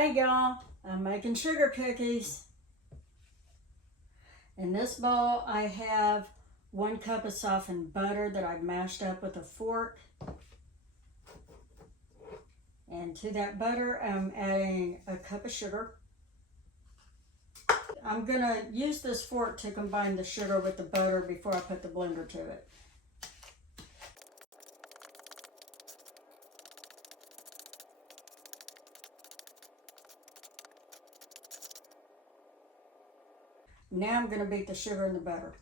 Hey y'all, I'm making sugar cookies. In this bowl I have 1 cup of softened butter that I've mashed up with a fork. And to that butter I'm adding a cup of sugar. I'm going to use this fork to combine the sugar with the butter before I put the blender to it. Now I'm going to beat the sugar and the butter.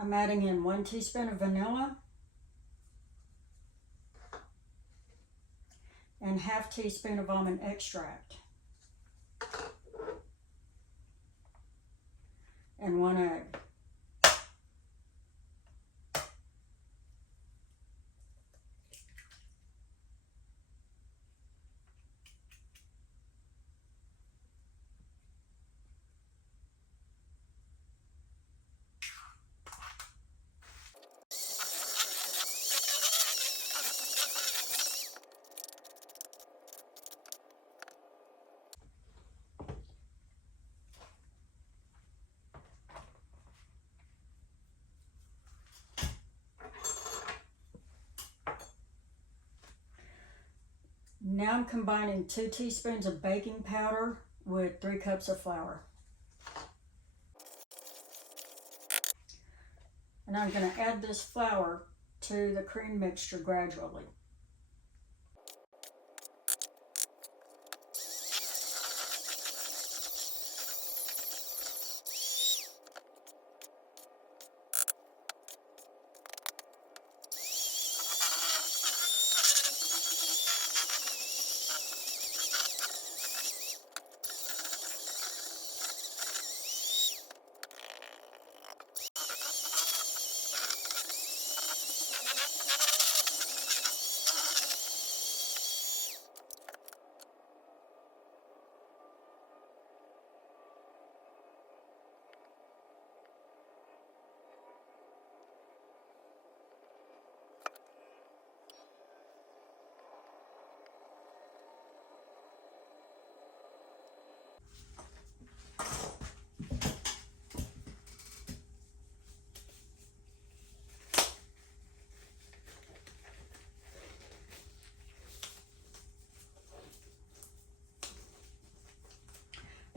I'm adding in 1 teaspoon of vanilla and ½ teaspoon of almond extract and 1 egg. Now I'm combining 2 teaspoons of baking powder with 3 cups of flour. And I'm going to add this flour to the cream mixture gradually.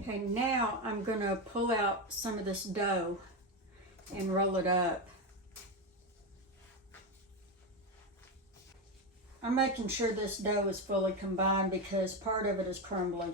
Okay, now I'm going to pull out some of this dough and roll it up. I'm making sure this dough is fully combined because part of it is crumbling.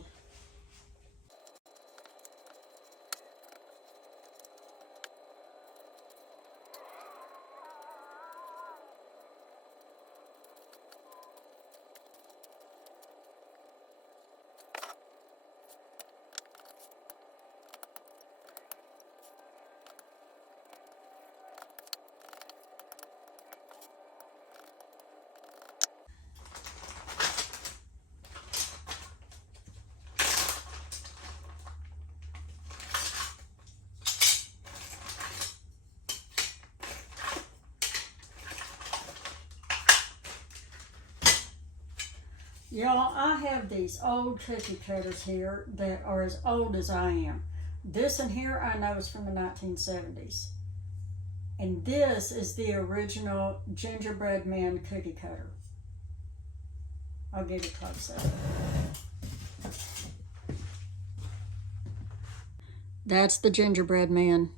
Y'all, I have these old cookie cutters here that are as old as I am. This one here I know is from the 1970s. And this is the original gingerbread man cookie cutter. I'll give you a close up. That's the gingerbread man.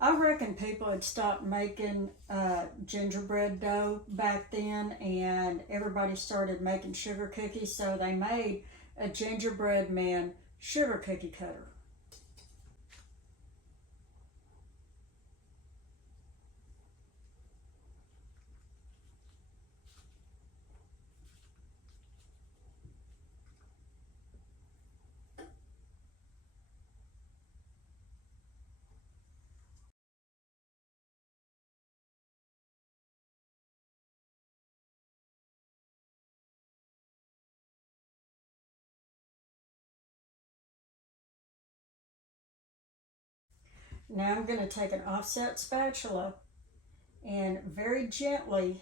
I reckon people had stopped making gingerbread dough back then and everybody started making sugar cookies, so they made a gingerbread man sugar cookie cutter. Now I'm going to take an offset spatula and very gently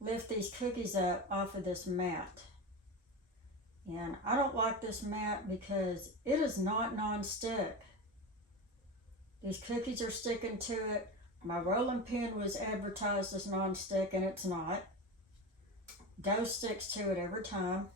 lift these cookies up off of this mat. And I don't like this mat because it is not non-stick. These cookies are sticking to it. My rolling pin was advertised as non-stick and it's not. Dough sticks to it every time.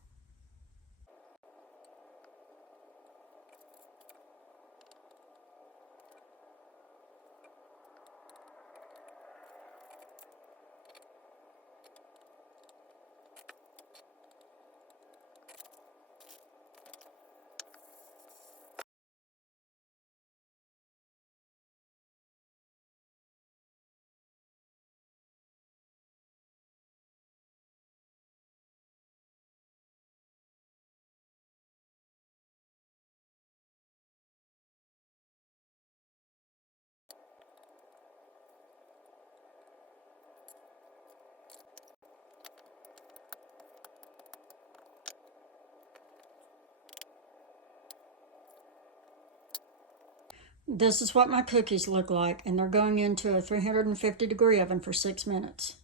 This is what my cookies look like, and they're going into a 350-degree oven for 6 minutes.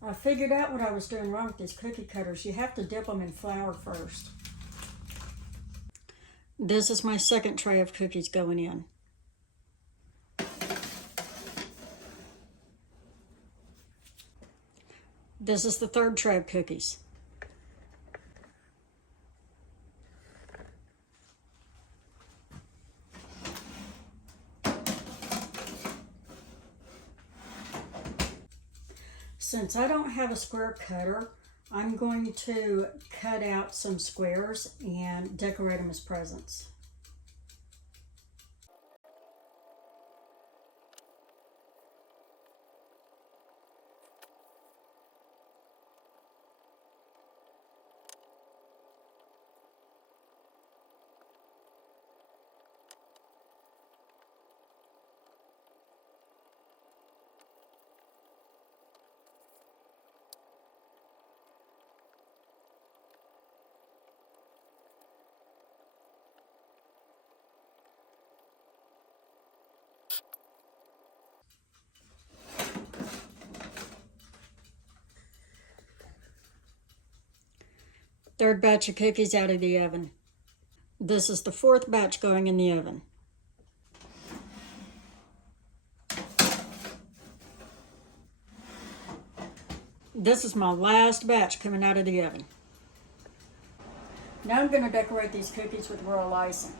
I figured out what I was doing wrong with these cookie cutters. You have to dip them in flour first. This is my second tray of cookies going in. This is the third tray of cookies. Since I don't have a square cutter, I'm going to cut out some squares and decorate them as presents. Third batch of cookies out of the oven. This is the fourth batch going in the oven. This is my last batch coming out of the oven. Now I'm going to decorate these cookies with royal icing.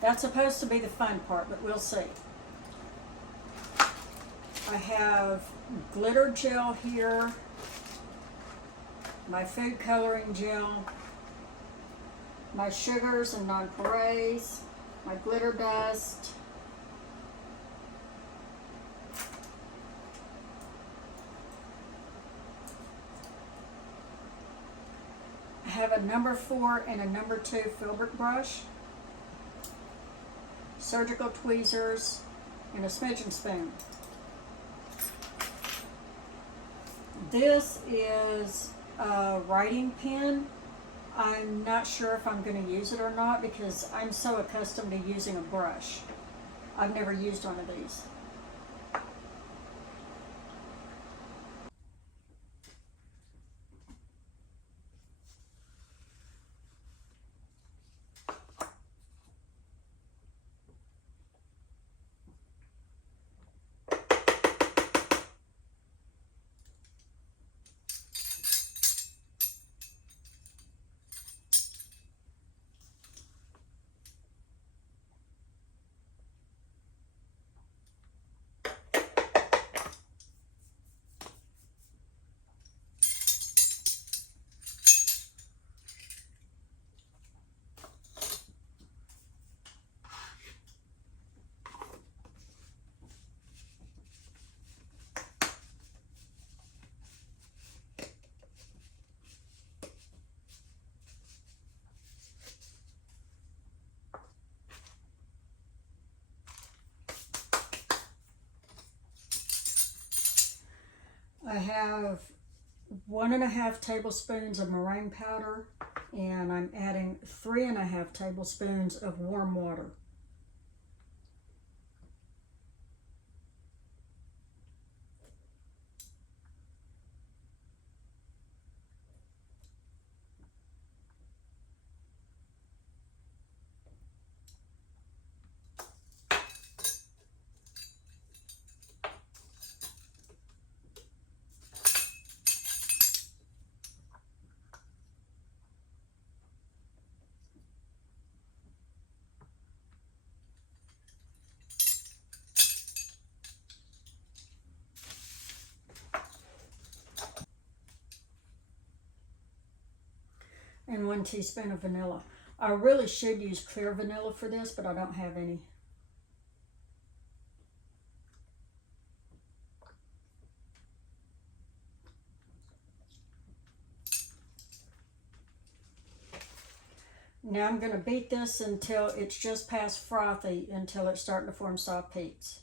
That's supposed to be the fun part, but we'll see. I have glitter gel here, my food coloring gel, my sugars and nonpareils, my glitter dust, I have a number 4 and a number 2 filbert brush, surgical tweezers, and a smidgen spoon. This is a writing pen. I'm not sure if I'm going to use it or not because I'm so accustomed to using a brush. I've never used one of these. I have 1.5 tablespoons of meringue powder, and I'm adding 3.5 tablespoons of warm water. And 1 teaspoon of vanilla. I really should use clear vanilla for this, but I don't have any. Now I'm going to beat this until it's just past frothy, until it's starting to form soft peaks.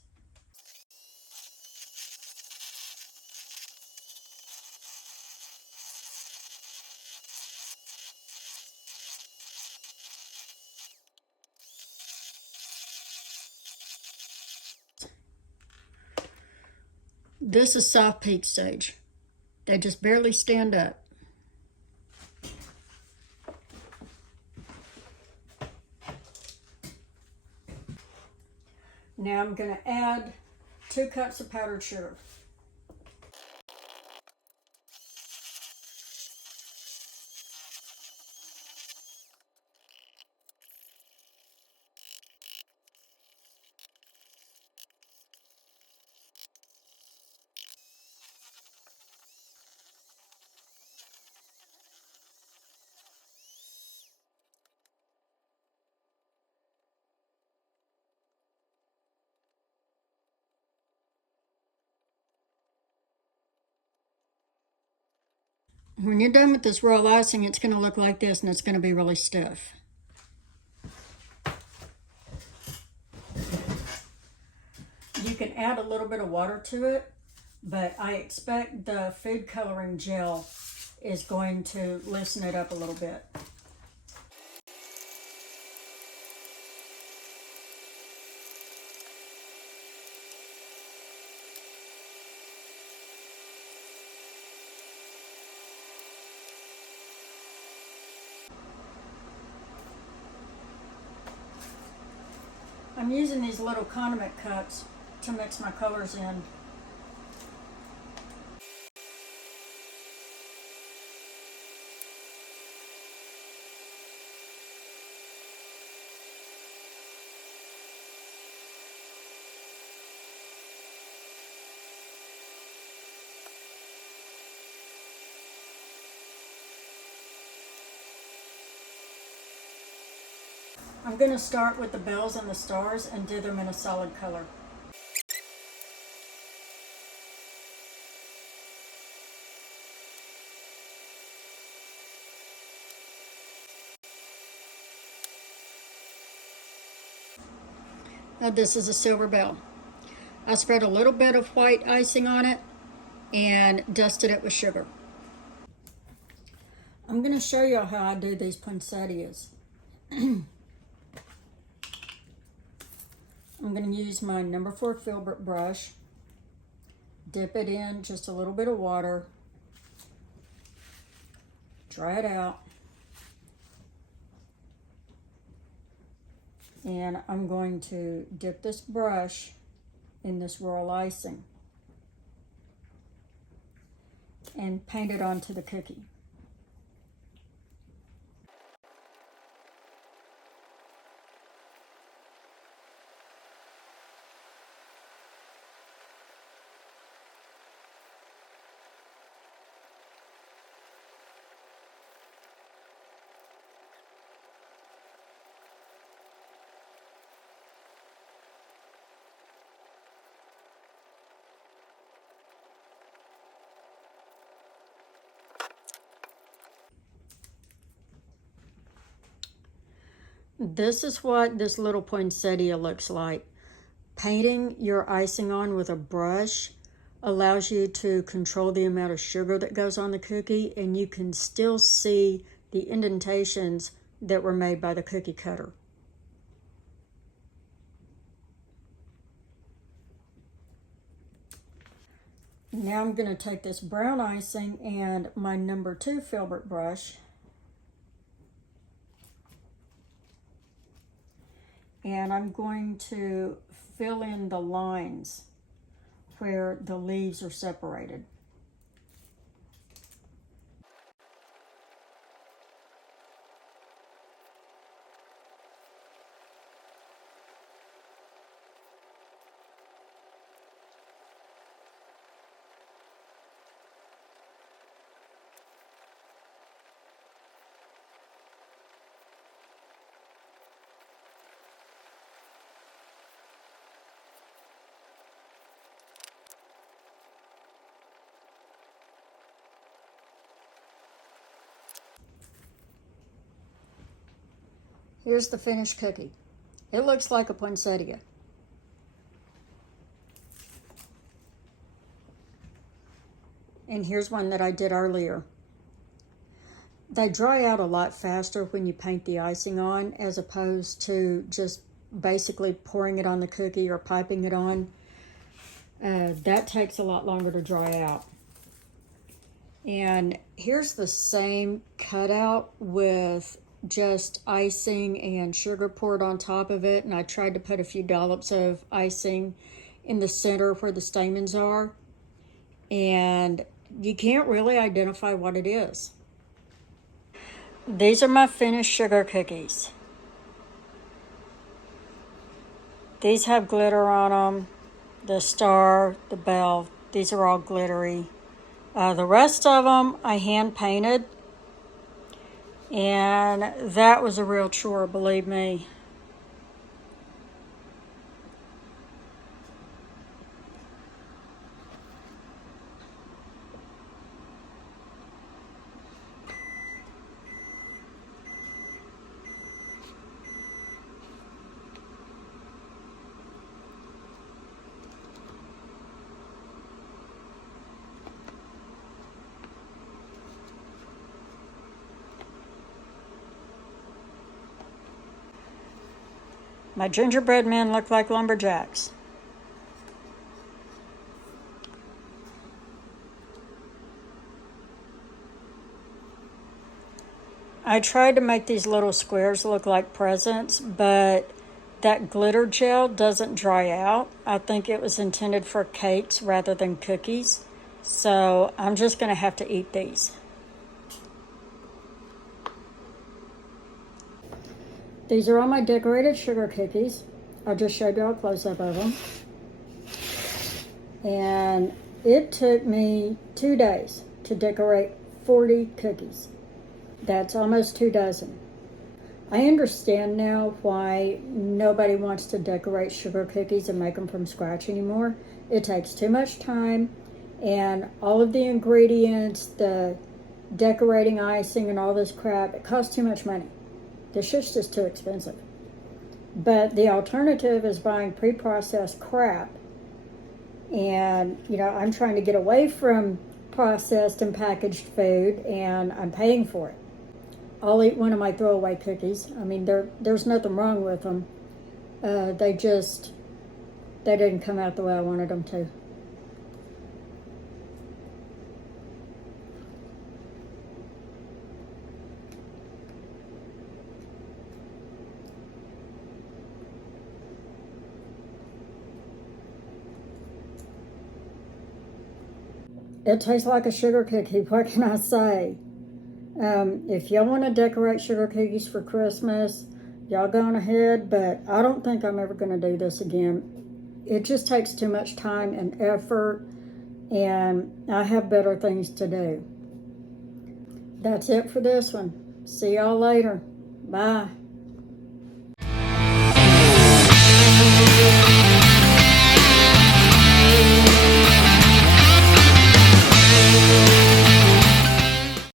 This is soft peak stage. They just barely stand up. Now I'm going to add 2 cups of powdered sugar. When you're done with this royal icing, it's going to look like this, and it's going to be really stiff. You can add a little bit of water to it, but I expect the food coloring gel is going to loosen it up a little bit. I'm using these little condiment cups to mix my colors in. I'm going to start with the bells and the stars and do them in a solid color. Now this is a silver bell. I spread a little bit of white icing on it and dusted it with sugar. I'm going to show you how I do these poinsettias. I'm going to use my number 4 filbert brush, dip it in just a little bit of water, dry it out, and I'm going to dip this brush in this royal icing and paint it onto the cookie. This is what this little poinsettia looks like. Painting your icing on with a brush allows you to control the amount of sugar that goes on the cookie, and you can still see the indentations that were made by the cookie cutter. Now I'm going to take this brown icing and my number 2 filbert brush, and I'm going to fill in the lines where the leaves are separated. Here's the finished cookie. It looks like a poinsettia. And here's one that I did earlier. They dry out a lot faster when you paint the icing on, as opposed to just basically pouring it on the cookie or piping it on. That takes a lot longer to dry out. And here's the same cutout with just icing and sugar poured on top of it, and I tried to put a few dollops of icing in the center where the stamens are, and you can't really identify what it is. These are my finished sugar cookies. These have glitter on them, the star, the bell, these are all glittery. The rest of them I hand painted, and that was a real chore, believe me. My gingerbread men look like lumberjacks. I tried to make these little squares look like presents, but that glitter gel doesn't dry out. I think it was intended for cakes rather than cookies. So I'm just going to have to eat these. These are all my decorated sugar cookies. I just showed you a close-up of them. And it took me 2 days to decorate 40 cookies. That's almost 2 dozen. I understand now why nobody wants to decorate sugar cookies and make them from scratch anymore. It takes too much time, and all of the ingredients, the decorating icing and all this crap, it costs too much money. This shit's just too expensive. But the alternative is buying pre-processed crap. And, I'm trying to get away from processed and packaged food, and I'm paying for it. I'll eat one of my throwaway cookies. I mean, there's nothing wrong with them. They didn't come out the way I wanted them to. It tastes like a sugar cookie. What can I say? If y'all want to decorate sugar cookies for Christmas, y'all go on ahead, but I don't think I'm ever going to do this again. It just takes too much time and effort, and I have better things to do. That's it for this one. See y'all later. Bye.